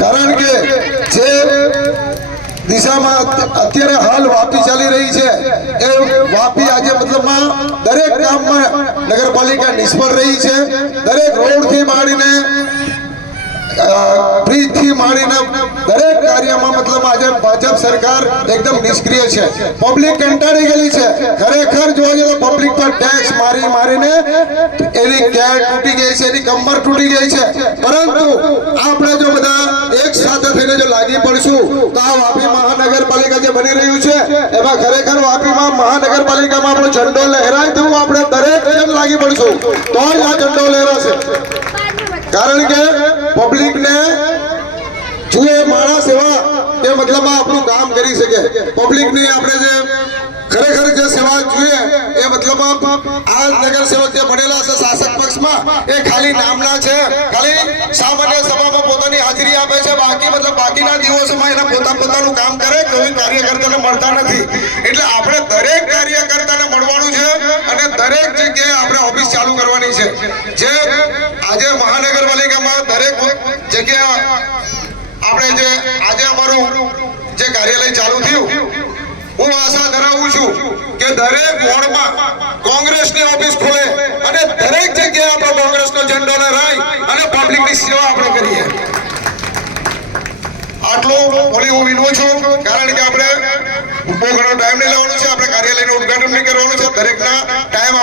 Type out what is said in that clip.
કારણ કે જે દિશામાં અત્યારે હાલ વાપી ચાલી રહી છે એ વાપી આજે મતલબમાં દરેક કામમાં નગરપાલિકા નિષ્ફળ રહી છે। દરેક રોડથી માંડીને બ્રિજથી માંડીને દરેક કાર્યમાં મતલબ આજે ભાજપ સરકાર એકદમ નિષ્ક્રિય છે। પબ્લિક કંટાળી ગયેલી છે। ખરેખર જોવા જઈએ તો પબ્લિક પર ટેક્સ મારી મારીને એની કેડ તૂટી ગઈ છે, એની કમર તૂટી ગઈ છે। પરંતુ આપણે જો બધા એક સાથે થઈને જો લાગી પડશું તો આ વાપી મહાનગરપાલિકા જે બની રહ્યું છે એમાં ખરેખર વાપીમાં મહાનગરપાલિકામાં આપણો ઝંડો લહેરાય તેવું આપણે દરેક જણ લાગી પડશું તો જ આ ઝંડો લહેરાશે। કારણ કે પબ્લિક ને જુએ માણસ એવા એ મતલબ આપણું કામ કરી શકે। પબ્લિક ની આપણે જે ખરેખર જે સેવા જોઈએ એ મતલબ આ નગર સેવક જે બનેલા છે શાસક પક્ષમાં એ ખાલી નામના છે, ખાલી સામાન્ય સભામાં પોતાની હાજરી આપે છે, બાકી મતલબ બાકીના દિવસોમાં એના પોતાનું કામ કરે, કોઈ કાર્યકર્તાને મળતા નથી। એટલે આપણે દરેક કાર્યકર્તાને મળવાનું છે અને દરેક જગ્યાએ આપણે ઓફિસ ચાલુ કરવાની છે। જે આજે મહાનગરપાલિકામાં દરેક જગ્યાએ આપણે જે આજે અમારું જે કાર્યાલય ચાલુ થયું, હું આશા ધરાવું છું કે દરેક વોર્ડમાં કોંગ્રેસની ઓફિસ ખોલે અને દરેક જગ્યાએ આપણો કોંગ્રેસનો ઝંડો લહેરાય અને પબ્લિકની સેવા આપણે કરીએ। આટલું બોલી હું વિનવું છું, કારણ કે આપણે બહુ ઘણો ટાઈમ નહીં લેવાનો છે, આપણે કાર્યાલયનું ઉદઘાટન નહીં કરવાનું છે, દરેકના ટાઈમ